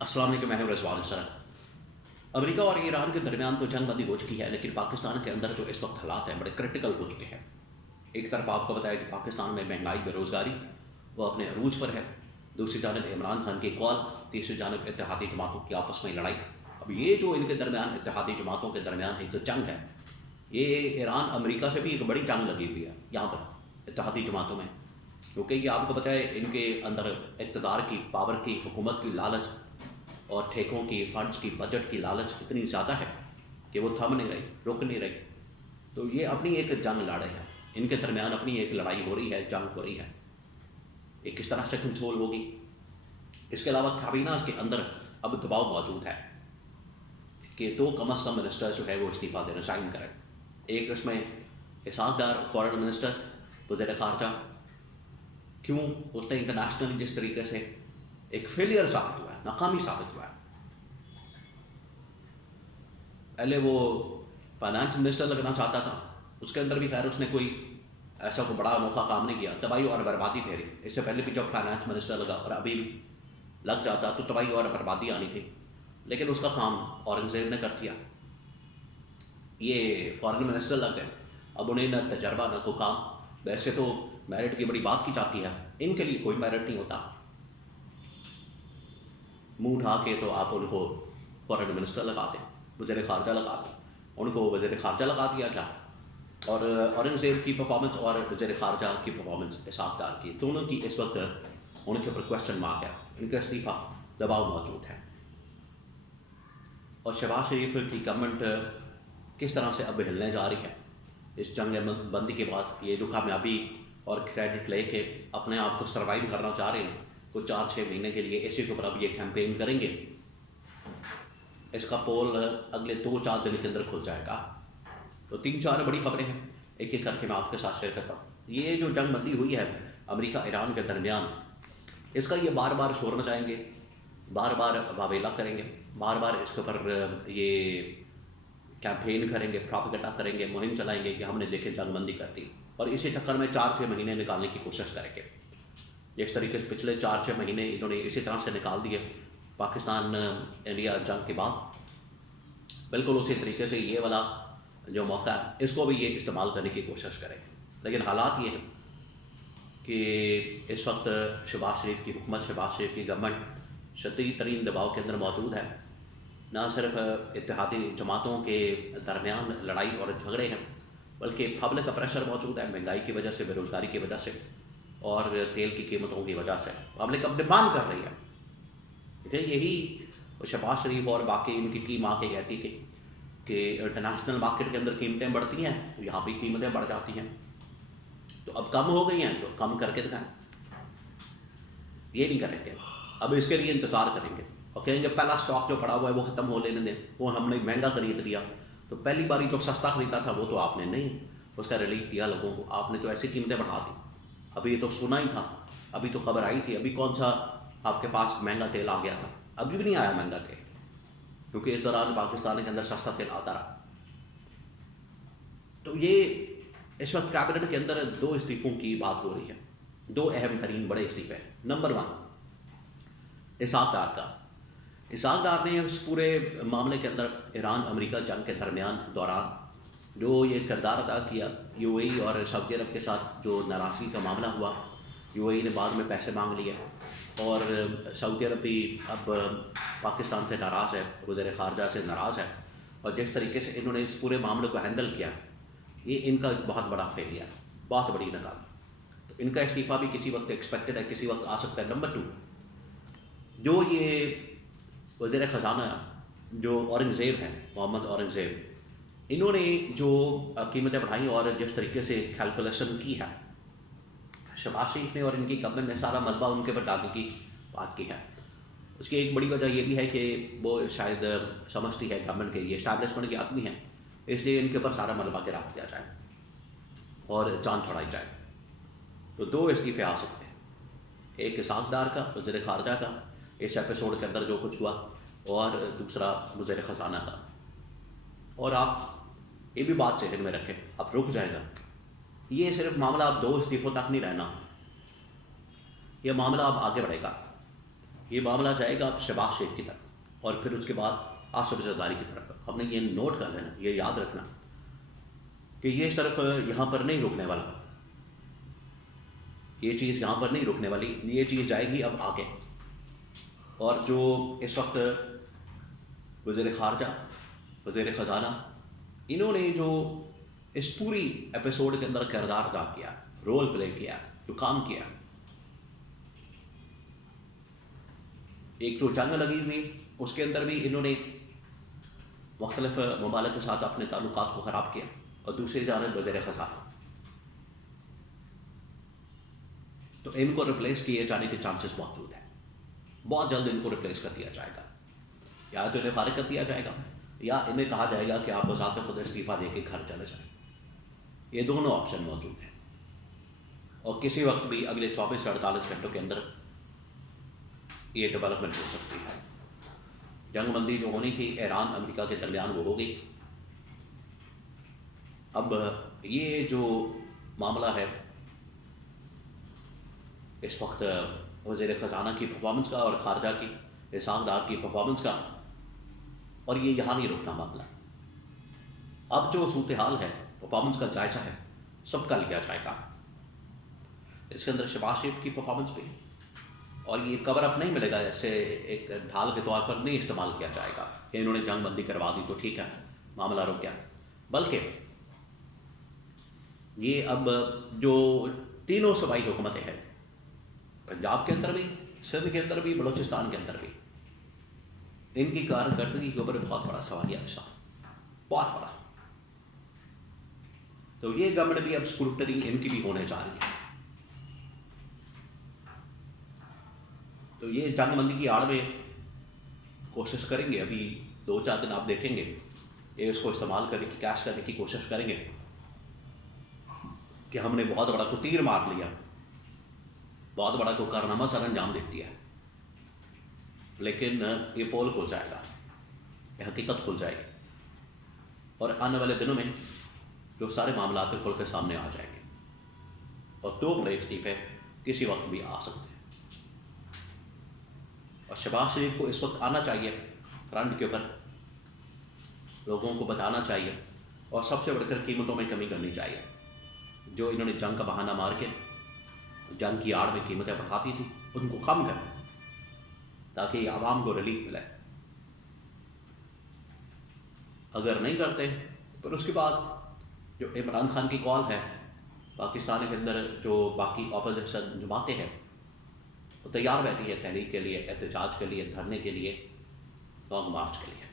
अस्सलाम वालेकुम, मैं रज़वान सर। अमेरिका और ईरान के दरमियान तो जंग बंदी हो चुकी है, लेकिन पाकिस्तान के अंदर जो इस वक्त हालात हैं बड़े क्रिटिकल हो चुके हैं। एक तरफ आपको बताया कि पाकिस्तान में महंगाई, बेरोज़गारी वो अपने अरूज पर है, दूसरी जानब इमरान खान की कॉल, तीसरी जानब इत्तेहादी जमातों की आपस में लड़ाई। अब ये जो इनके दरमियान इत्तेहादी जमातों के दरमियान एक जंग है, ये ईरान अमेरिका से भी एक बड़ी जंग लगी हुई है यहाँ पर इत्तेहादी जमातों में, क्योंकि ये आपको पता है इनके अंदर इक़्तिदार की, पावर की, हुकूमत की लालच और ठेकों की, फंड्स की, बजट की लालच इतनी ज़्यादा है कि वो थम नहीं रही, रुक नहीं रही। तो ये अपनी एक जंग लड़ रहे हैं, इनके दरमियान अपनी एक लड़ाई हो रही है, जंग हो रही है। ये किस तरह से कंट्रोल होगी? इसके अलावा काबीना के अंदर अब दबाव मौजूद है कि दो कम अज़ कम मिनिस्टर जो है वो इस्तीफ़ा दें, रिज़ाइन करें। एक इसमें इसहाक़ डार, फॉरेन मिनिस्टर, वज़ीर ख़ारजा, क्यों उसने इंटरनेशनली जिस तरीके से एक फेलियर साबित हुआ है, नाकामी साबित हुआ है। पहले वो फाइनेंस मिनिस्टर लगना चाहता था, उसके अंदर भी खैर उसने कोई ऐसा कोई बड़ा अनोखा काम नहीं किया, तबाही और बर्बादी फेरी। इससे पहले भी जब फाइनेंस मिनिस्टर लगा और अभी भी लग जाता तो तबाही और बर्बादी आनी थी, लेकिन उसका काम औरंगज़ेब ने कर दिया। ये फॉरेन मिनिस्टर लग गए, अब उन्हें न तजर्बा न कोई काम। वैसे तो मेरिट की बड़ी बात की जाती है, इनके लिए कोई मेरिट नहीं होता। मुंह ढा के तो आप उनको फॉरेन मिनिस्टर लगा दें, वज़ीर ख़ारजा लगा दें, उनको वज़ीर ख़ारजा लगा दिया क्या। और औरंगज़ेब की परफॉर्मेंस और वज़ीर ख़ारजा की परफॉर्मेंस, इसहाक़ डार की, दोनों की इस वक्त उनके ऊपर क्वेश्चन मार्क है, इनका इस्तीफ़ा दबाव मौजूद है। और शहबाज शरीफ की गवर्नमेंट किस तरह से अब हिलने जा रही है इस जंग बंदी के बाद। ये जो कामयाबी और क्रेडिट लेके अपने आप को सर्वाइव करना चाह रहे हैं कुछ 4-6 महीने के लिए, इसी के ऊपर अब ये कैंपेन करेंगे। इसका पोल अगले 2-4 दिन के अंदर खुल जाएगा। तो 3-4 बड़ी खबरें हैं, एक एक करके मैं आपके साथ शेयर करता हूँ। ये जो जंग बंदी हुई है अमेरिका ईरान के दरमियान, इसका ये बार बार शोर मचाएंगे, बार बार वावेला करेंगे, बार बार इसके ऊपर ये कैंपेन करेंगे, प्रोपेगेंडा करेंगे, मुहिम चलाएंगे कि हमने देखे जंग बंदी कर दी, और इसी चक्कर में 4-6 महीने निकालने की कोशिश करेंगे। जिस तरीके से पिछले 4-6 महीने इन्होंने इसी तरह से निकाल दिए पाकिस्तान इंडिया जंग के बाद, बिल्कुल उसी तरीके से ये वाला जो मौका है इसको भी ये इस्तेमाल करने की कोशिश करेंगे। लेकिन हालात ये हैं कि इस वक्त शहबाज शरीफ की हुकूमत, शहबाज शरीफ की गवर्नमेंट शदीद तरीन दबाव के अंदर मौजूद है। ना सिर्फ इत्तेहादी जमातों के दरमियान लड़ाई और झगड़े हैं, बल्कि पब्लिक का प्रेशर मौजूद है, महंगाई की वजह से, बेरोज़गारी की वजह से और तेल की कीमतों की वजह से पब्लिक अब डिमांड कर रही है। ठीक है, यही शहबाज शरीफ और बाकी उनकी टीम आके कहती है कि इंटरनेशनल मार्केट के अंदर कीमतें बढ़ती हैं तो यहाँ भी कीमतें बढ़ जाती हैं। तो अब कम हो गई हैं तो कम करके दिखाएं। ये नहीं करेंगे, अब इसके लिए इंतज़ार करेंगे और कहेंगे पहला स्टॉक जो पड़ा हुआ है वो ख़त्म हो लेने दें, वो हमने महंगा खरीद लिया। तो पहली बारी जो सस्ता खरीदा था वो तो आपने नहीं उसका रिलीफ दिया लोगों को, आपने तो ऐसी कीमतें बढ़ा दी। अभी तो सुना ही था, अभी तो खबर आई थी, अभी कौन सा आपके पास महंगा तेल आ गया था? अभी भी नहीं आया महंगा तेल, क्योंकि इस दौरान पाकिस्तान के अंदर सस्ता तेल आता रहा। तो ये इस वक्त कैबिनेट के अंदर 2 इस्तीफ़ों की बात हो रही है, 2 अहम तरीन बड़े इस्तीफ़े हैं। नंबर 1 इसहाक़ डार का। इसहाक़ डार ने इस पूरे मामले के अंदर ईरान अमेरिका जंग के दौरान जो ये किरदार अदा किया, यूएई और सऊदी अरब के साथ जो नाराज़गी का मामला हुआ, यूएई ने बाद में पैसे मांग लिए और सऊदी अरब भी अब पाकिस्तान से नाराज़ है, वज़ीर ख़ारजा से नाराज़ है, और जिस तरीके से इन्होंने इस पूरे मामले को हैंडल किया, ये इनका बहुत बड़ा फेलियर, बहुत बड़ी नाकामी। तो इनका इस्तीफ़ा भी किसी वक्त एक्सपेक्टेड है, किसी वक्त आ सकता है। नंबर 2, जो ये वज़ीर ख़ज़ाना जो औरंगज़ेब हैं, मोहम्मद औरंगज़ेब, इन्होंने जो कीमतें बढ़ाई और जिस तरीके से कैलकुलेशन की है शहबाज शरीफ ने और इनकी गवर्नमेंट ने, सारा मलबा उनके ऊपर डालने की बात की है। उसकी एक बड़ी वजह ये भी है कि वो शायद समझती है गवर्नमेंट के ये इस्टेब्लिशमेंट के आदमी हैं, इसलिए इनके ऊपर सारा मलबा गिरा दिया जाए और जान छुड़ाई जाए। तो 2 इस्तीफ़े आ सकते हैं, एक इसहाक़ डार का, वज़ीर ख़ारजा का, इस एपिसोड के अंदर जो कुछ हुआ, और दूसरा वज़ीर ख़ज़ाना का। और आप ये भी बात जहन में रखें, आप रुक जाएगा, ये सिर्फ मामला आप 2 इस्तीफ़ों तक नहीं रहना, ये मामला अब आगे बढ़ेगा। یہ معاملہ جائے گا اب شہباز شریف کی طرف اور پھر اس کے بعد آصف زرداری کی طرف۔ ہم نے یہ نوٹ کر لینا، یہ یاد رکھنا کہ یہ صرف یہاں پر نہیں رکنے والا، یہ چیز یہاں پر نہیں رکنے والی، یہ چیز جائے گی اب آگے۔ اور جو اس وقت وزیر خارجہ، وزیر خزانہ، انہوں نے جو اس پوری ایپیسوڈ کے اندر کردار ادا کیا، رول پلے کیا، جو کام کیا، ایک تو جنگ لگی ہوئی اس کے اندر بھی انہوں نے مختلف ممالک کے ساتھ اپنے تعلقات کو خراب کیا، اور دوسری جانب وزیر خزانہ، تو ان کو ریپلیس کیے جانے کے چانسز موجود ہیں، بہت جلد ان کو ریپلیس کر دیا جائے گا، یا تو انہیں فارغ کر دیا جائے گا یا انہیں کہا جائے گا کہ آپ بذات خود استعفیٰ دے کے گھر چلے جائیں۔ یہ دونوں آپشن موجود ہیں، اور کسی وقت بھی اگلے 24 سے 48 گھنٹوں کے اندر یہ ڈیولپمنٹ ہو سکتی ہے۔ جنگ بندی جو ہونی تھی ایران امریکہ کے درمیان وہ ہو گئی۔ اب یہ جو معاملہ ہے اس وقت وزیر خزانہ کی پرفارمنس کا اور خارجہ کی اسحاق ڈار کی پرفارمنس کا، اور یہ یہاں نہیں رکنا معاملہ۔ اب جو صورتحال ہے، پرفارمنس کا جائزہ ہے، سب کا لیا جائے گا۔ اس کے اندر شہباز شریف کی پرفارمنس بھی، اور یہ کور اپ نہیں ملے گا، ایسے ایک ڈھال کے طور پر نہیں استعمال کیا جائے گا کہ انہوں نے جنگ بندی کروا دی تو ٹھیک ہے معاملہ رک گیا، بلکہ یہ اب جو تینوں صوبائی حکومتیں ہیں، پنجاب کے اندر بھی، سندھ کے اندر بھی، بلوچستان کے اندر بھی، ان کی کارکردگی کے اوپر بہت بڑا سوالیہ نشان، بہت بڑا۔ تو یہ گورنمنٹ بھی اب اسکروٹنی ان کی بھی ہونے جا رہی ہے۔ تو یہ جنگ بندی کی آڑ میں کوشش کریں گے، ابھی 2-4 دن آپ دیکھیں گے، یہ اس کو استعمال کرنے کی، کیش کرنے کی کوشش کریں گے کہ ہم نے بہت بڑا کو تیر مار لیا، بہت بڑا کو کارنامہ سر انجام دے دیا، لیکن یہ پول کھل جائے گا، یہ حقیقت کھل جائے گی، اور آنے والے دنوں میں جو سارے معاملات کھل کے سامنے آ جائیں گے، اور 2 بڑے استعفے کسی وقت بھی آ سکتے ہیں۔ اور شہباز شریف کو اس وقت آنا چاہیے فرنٹ کے اوپر، لوگوں کو بتانا چاہیے، اور سب سے بڑھ کر قیمتوں میں کمی کرنی چاہیے۔ جو انہوں نے جنگ کا بہانہ مار کے جنگ کی آڑ میں قیمتیں بڑھاتی تھی، ان کو کم کریں تاکہ عوام کو ریلیف ملے۔ اگر نہیں کرتے پھر اس کے بعد جو عمران خان کی کال ہے، پاکستان کے اندر جو باقی اپوزیشن جماعتیں ہیں وہ تیار رہتی ہے تحریک کے لیے، احتجاج کے لیے، دھرنے کے لیے، لانگ مارچ کے لیے۔